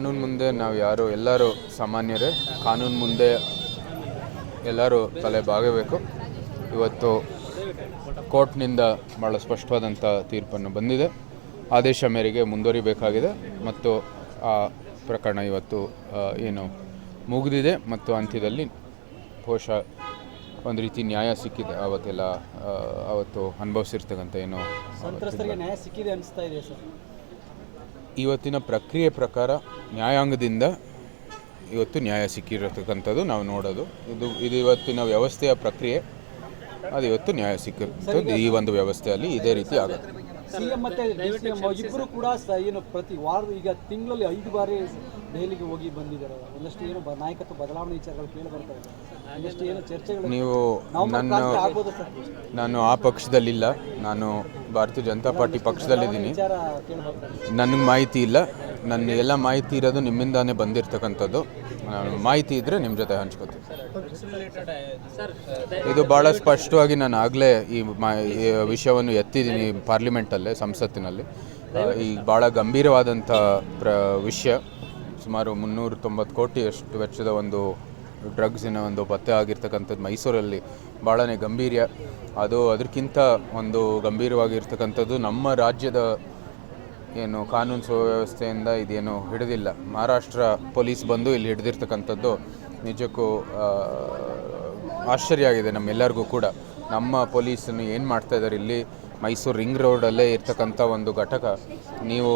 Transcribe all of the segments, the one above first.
ಕಾನೂನು ಮುಂದೆ ನಾವು ಯಾರು ಎಲ್ಲರೂ ಸಾಮಾನ್ಯರೇ, ಕಾನೂನು ಮುಂದೆ ಎಲ್ಲರೂ ತಲೆ ಬಾಗಬೇಕು. ಇವತ್ತು ಕೋರ್ಟ್ನಿಂದ ಭಾಳ ಸ್ಪಷ್ಟವಾದಂಥ ತೀರ್ಪನ್ನು ಬಂದಿದೆ. ಆದೇಶ ಮೇರೆಗೆ ಮುಂದುವರಿಬೇಕಾಗಿದೆ ಮತ್ತು ಆ ಪ್ರಕರಣ ಇವತ್ತು ಏನು ಮುಗಿದಿದೆ ಮತ್ತು ಅಂತ್ಯದಲ್ಲಿ ಬಹುಶಃ ಒಂದು ರೀತಿ ನ್ಯಾಯ ಸಿಕ್ಕಿದೆ. ಅವತ್ತೆಲ್ಲ ಆವತ್ತು ಅನುಭವಿಸಿರ್ತಕ್ಕಂಥ ಏನು ನ್ಯಾಯ ಸಿಕ್ಕಿದೆ ಅನಿಸ್ತಾ ಇದೆ ಸರ್. ಇವತ್ತಿನ ಪ್ರಕ್ರಿಯೆ ಪ್ರಕಾರ ನ್ಯಾಯಾಂಗದಿಂದ ಇವತ್ತು ನ್ಯಾಯ ಸಿಕ್ಕಿರತಕ್ಕಂಥದ್ದು ನಾವು ನೋಡೋದು. ಇದು ಇದು ಇವತ್ತಿನ ವ್ಯವಸ್ಥೆಯ ಪ್ರಕ್ರಿಯೆ. ಅದು ಇವತ್ತು ನ್ಯಾಯ ಸಿಕ್ಕಿರ್ತದ್ದು ಈ ಒಂದು ವ್ಯವಸ್ಥೆಯಲ್ಲಿ ಇದೇ ರೀತಿ ಆಗುತ್ತೆ. ಸಿಎಂ ಮತ್ತೆ ಡಿಸಿಎಂ ಇಬ್ಬರು ಕೂಡ ಸ- ಏನು ಪ್ರತಿ ವಾರ ಈಗ ತಿಂಗಳಲ್ಲಿ ಐದು ಬಾರಿ ದೆಹಲಿಗೆ ಹೋಗಿ ಬಂದಿದ್ದಾರೆ. ಒಂದಷ್ಟು ಏನು ನಾಯಕತ್ವ ಬದಲಾವಣೆ ವಿಚಾರಗಳು ಕೇಳಿ ಬರ್ತಾ ಇದೆ. ನೀವು ನನ್ನ ನಾನು ಆ ಪಕ್ಷದಲ್ಲಿಲ್ಲ. ನಾನು ಭಾರತೀಯ ಜನತಾ ಪಾರ್ಟಿ ಪಕ್ಷದಲ್ಲಿದ್ದೀನಿ. ನನಗೆ ಮಾಹಿತಿ ಇಲ್ಲ. ನನ್ನ ಎಲ್ಲ ಮಾಹಿತಿ ಇರೋದು ನಿಮ್ಮಿಂದಾನೇ ಬಂದಿರತಕ್ಕಂಥದ್ದು. ಮಾಹಿತಿ ಇದ್ದರೆ ನಿಮ್ಮ ಜೊತೆ ಹಂಚ್ಕೋತೀನಿ. ಇದು ಭಾಳ ಸ್ಪಷ್ಟವಾಗಿ ನಾನು ಆಗಲೇ ಈ ಮಾ ಈ ವಿಷಯವನ್ನು ಎತ್ತಿದ್ದೀನಿ ಪಾರ್ಲಿಮೆಂಟಲ್ಲೇ ಸಂಸತ್ತಿನಲ್ಲಿ. ಈ ಭಾಳ ಗಂಭೀರವಾದಂಥ ಪ್ರ ವಿಷಯ. ಸುಮಾರು ಮುನ್ನೂರ ತೊಂಬತ್ತು ಕೋಟಿ ಅಷ್ಟು ವೆಚ್ಚದ ಒಂದು ಡ್ರಗ್ಸಿನ ಒಂದು ಪತ್ತೆ ಆಗಿರ್ತಕ್ಕಂಥದ್ದು ಮೈಸೂರಲ್ಲಿ ಭಾಳನೇ ಗಂಭೀರ ಅದು ಅದಕ್ಕಿಂತ ಒಂದು ಗಂಭೀರವಾಗಿರ್ತಕ್ಕಂಥದ್ದು ನಮ್ಮ ರಾಜ್ಯದ ಏನು ಕಾನೂನು ಸುವ್ಯವಸ್ಥೆಯಿಂದ ಇದೇನು ಹಿಡಿದಿಲ್ಲ. ಮಹಾರಾಷ್ಟ್ರ ಪೊಲೀಸ್ ಬಂದು ಇಲ್ಲಿ ಹಿಡಿದಿರ್ತಕ್ಕಂಥದ್ದು ನಿಜಕ್ಕೂ ಆಶ್ಚರ್ಯ ಆಗಿದೆ ನಮ್ಮೆಲ್ಲರಿಗೂ ಕೂಡ. ನಮ್ಮ ಪೊಲೀಸನ್ನು ಏನು ಮಾಡ್ತಾ ಇದ್ದಾರೆ ಇಲ್ಲಿ? ಮೈಸೂರು ರಿಂಗ್ ರೋಡಲ್ಲೇ ಇರ್ತಕ್ಕಂಥ ಒಂದು ಘಟಕ. ನೀವು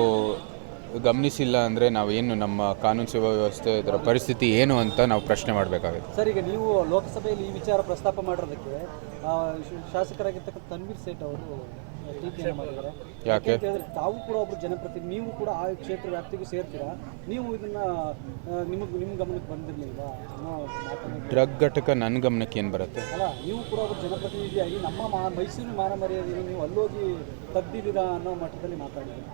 ಗಮನಿಸಿಲ್ಲ ಅಂದರೆ ನಾವೇನು ನಮ್ಮ ಕಾನೂನು ಸುವ್ಯವಸ್ಥೆ ಇದರ ಪರಿಸ್ಥಿತಿ ಏನು ಅಂತ ನಾವು ಪ್ರಶ್ನೆ ಮಾಡಬೇಕಾಗುತ್ತೆ. ಸರ್, ಈಗ ನೀವು ಲೋಕಸಭೆಯಲ್ಲಿ ಈ ವಿಚಾರ ಪ್ರಸ್ತಾಪ ಮಾಡಿರೋದಕ್ಕೆ ಶಾಸಕರಾಗಿರ್ತಕ್ಕಂಥ ತನ್ವೀರ್ ಸೇಠ್ ಅವರು ಟೀಕೆಯನ್ನು ಮಾಡಿದ್ದಾರೆ ಯಾಕೆ? ಅಂತ ಹೇಳಿದ್ರೆ ತಾವು ಕೂಡ ಒಬ್ರು ಜನಪ್ರತಿನಿಧಿ ನೀವು ಕೂಡ ಆ ಕ್ಷೇತ್ರ ವ್ಯಾಪ್ತಿಗೂ ಸೇರ್ತೀರಾ? ನೀವು ಇದನ್ನ ನಿಮಗೆ ನಿಮ್ಮ ಗಮನಕ್ಕೆ ಬಂದಿರಲಿಲ್ಲ ಅನ್ನೋ ಮಾತನ್ನು ಡ್ರಗ್ ಘಟಕ ನನ್ನ ಗಮನಕ್ಕೆ ಏನು ಬರುತ್ತೆ? ಅಲ್ಲ ನೀವು ಕೂಡ ಒಬ್ರು ಜನಪ್ರತಿನಿಧಿಯಾಗಿ ನಮ್ಮ ಮಾ ಮೈಸೂರಿನ ಮಾನ ನೀವು ಅಲ್ಲೋಗಿ ತದ್ದಿದ್ದೀರಾ ಅನ್ನೋ ಮಟ್ಟದಲ್ಲಿ ಮಾತಾಡಿದ್ದೀರಾ?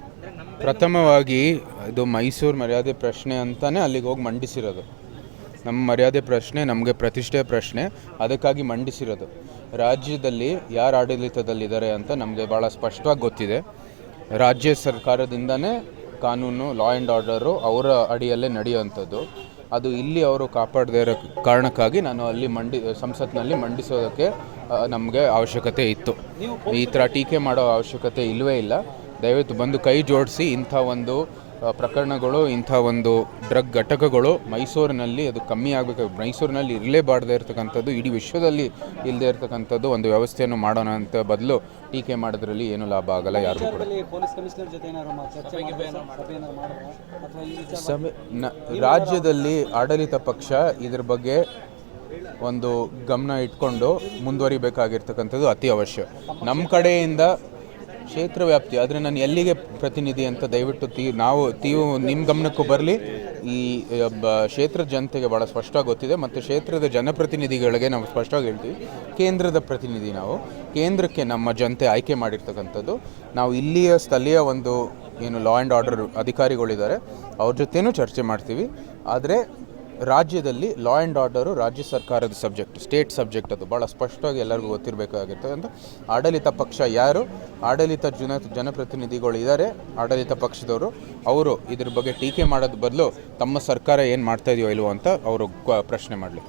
ಪ್ರಥಮವಾಗಿ ಇದು ಮೈಸೂರು ಮರ್ಯಾದೆ ಪ್ರಶ್ನೆ ಅಂತಾನೆ ಅಲ್ಲಿಗೆ ಹೋಗಿ ಮಂಡಿಸಿರೋದು. ನಮ್ಮ ಮರ್ಯಾದೆ ಪ್ರಶ್ನೆ, ನಮಗೆ ಪ್ರತಿಷ್ಠೆ ಪ್ರಶ್ನೆ, ಅದಕ್ಕಾಗಿ ಮಂಡಿಸಿರೋದು. ರಾಜ್ಯದಲ್ಲಿ ಯಾರು ಆಡಳಿತದಲ್ಲಿದ್ದಾರೆ ಅಂತ ನಮಗೆ ಭಾಳ ಸ್ಪಷ್ಟವಾಗಿ ಗೊತ್ತಿದೆ. ರಾಜ್ಯ ಸರ್ಕಾರದಿಂದನೇ ಕಾನೂನು ಲಾ ಆ್ಯಂಡ್ ಆರ್ಡರು ಅವರ ಅಡಿಯಲ್ಲೇ ನಡೆಯುವಂಥದ್ದು. ಅದು ಇಲ್ಲಿ ಅವರು ಕಾಪಾಡದೇ ಇರೋ ಕಾರಣಕ್ಕಾಗಿ ನಾನು ಅಲ್ಲಿ ಮಂಡಿ, ಸಂಸತ್ನಲ್ಲಿ ಮಂಡಿಸೋದಕ್ಕೆ ನಮಗೆ ಅವಶ್ಯಕತೆ ಇತ್ತು. ಈ ಥರ ಟೀಕೆ ಮಾಡೋ ಅವಶ್ಯಕತೆ ಇಲ್ಲವೇ ಇಲ್ಲ. ದಯವಿಟ್ಟು ಬಂದು ಕೈ ಜೋಡಿಸಿ ಇಂಥ ಒಂದು ಪ್ರಕರಣಗಳು ಇಂಥ ಒಂದು ಡ್ರಗ್ ಘಟಕಗಳು ಮೈಸೂರಿನಲ್ಲಿ ಅದು ಕಮ್ಮಿ ಆಗಬೇಕು. ಮೈಸೂರಿನಲ್ಲಿ ಇರಲೇಬಾರ್ದೇ ಇರತಕ್ಕಂಥದ್ದು ಇಡೀ ವಿಶ್ವದಲ್ಲಿ ಇಲ್ಲದೆ ಇರತಕ್ಕಂಥದ್ದು ಒಂದು ವ್ಯವಸ್ಥೆಯನ್ನು ಮಾಡೋಣ ಅಂತ ಬದಲು ಟೀಕೆ ಮಾಡೋದ್ರಲ್ಲಿ ಏನು ಲಾಭ ಆಗಲ್ಲ ಯಾರಿಗೂ ಕೂಡ. ವಿಚಾರದಲ್ಲಿ ಪೊಲೀಸ್ ಕಮಿಷನರ್ ಜೊತೆ ಏನಾದ್ರು ಮಾ- ಚರ್ಚೆ ಸಭೆ ಅಥವಾ ಸಭೆ ನ ರಾಜ್ಯದಲ್ಲಿ ಆಡಳಿತ ಪಕ್ಷ ಇದ್ರ ಬಗ್ಗೆ ಒಂದು ಗಮನ ಇಟ್ಕೊಂಡು ಮುಂದುವರಿಬೇಕಾಗಿರ್ತಕ್ಕಂಥದ್ದು ಅತಿ ಅವಶ್ಯ. ನಮ್ಮ ಕಡೆಯಿಂದ ಕ್ಷೇತ್ರ ವ್ಯಾಪ್ತಿ, ಆದರೆ ನಾನು ಎಲ್ಲಿಗೆ ಪ್ರತಿನಿಧಿ ಅಂತ ದಯವಿಟ್ಟು ತೀ, ನಾವು ತೀವು ನಿಮ್ಮ ಗಮನಕ್ಕೂ ಬರಲಿ. ಈ ಕ್ಷೇತ್ರದ ಜನತೆಗೆ ಭಾಳ ಸ್ಪಷ್ಟವಾಗಿ ಗೊತ್ತಿದೆ, ಮತ್ತು ಕ್ಷೇತ್ರದ ಜನಪ್ರತಿನಿಧಿಗಳಿಗೆ ನಾವು ಸ್ಪಷ್ಟವಾಗಿ ಹೇಳ್ತೀವಿ. ಕೇಂದ್ರದ ಪ್ರತಿನಿಧಿ ನಾವು. ಕೇಂದ್ರಕ್ಕೆ ನಮ್ಮ ಜನತೆ ಆಯ್ಕೆ ಮಾಡಿರ್ತಕ್ಕಂಥದ್ದು. ನಾವು ಇಲ್ಲಿಯ ಸ್ಥಳೀಯ ಒಂದು ಏನು ಲಾ ಆ್ಯಂಡ್ ಆರ್ಡರ್ ಅಧಿಕಾರಿಗಳಿದ್ದಾರೆ. ಅವ್ರ ಜೊತೆನೂ ಚರ್ಚೆ ಮಾಡ್ತೀವಿ. ಆದರೆ ರಾಜ್ಯದಲ್ಲಿ ಲಾ ಆ್ಯಂಡ್ ಆರ್ಡರು ರಾಜ್ಯ ಸರ್ಕಾರದ ಸಬ್ಜೆಕ್ಟ್ ಸ್ಟೇಟ್ ಸಬ್ಜೆಕ್ಟ್ ಅದು ಭಾಳ ಸ್ಪಷ್ಟವಾಗಿ ಎಲ್ಲರಿಗೂ ಗೊತ್ತಿರಬೇಕಾಗುತ್ತೆ ಅಂತ. ಆಡಳಿತ ಪಕ್ಷ ಯಾರು? ಆಡಳಿತ ಜನ, ಜನಪ್ರತಿನಿಧಿಗಳು ಇದ್ದಾರೆ ಆಡಳಿತ ಪಕ್ಷದವರು, ಅವರು ಇದ್ರ ಬಗ್ಗೆ ಟೀಕೆ ಮಾಡೋದು ಬದಲು ತಮ್ಮ ಸರ್ಕಾರ ಏನು ಮಾಡ್ತಾ ಇದೆಯೋ ಇಲ್ವೋ ಅಂತ ಅವರು ಪ್ರಶ್ನೆ ಮಾಡಲಿ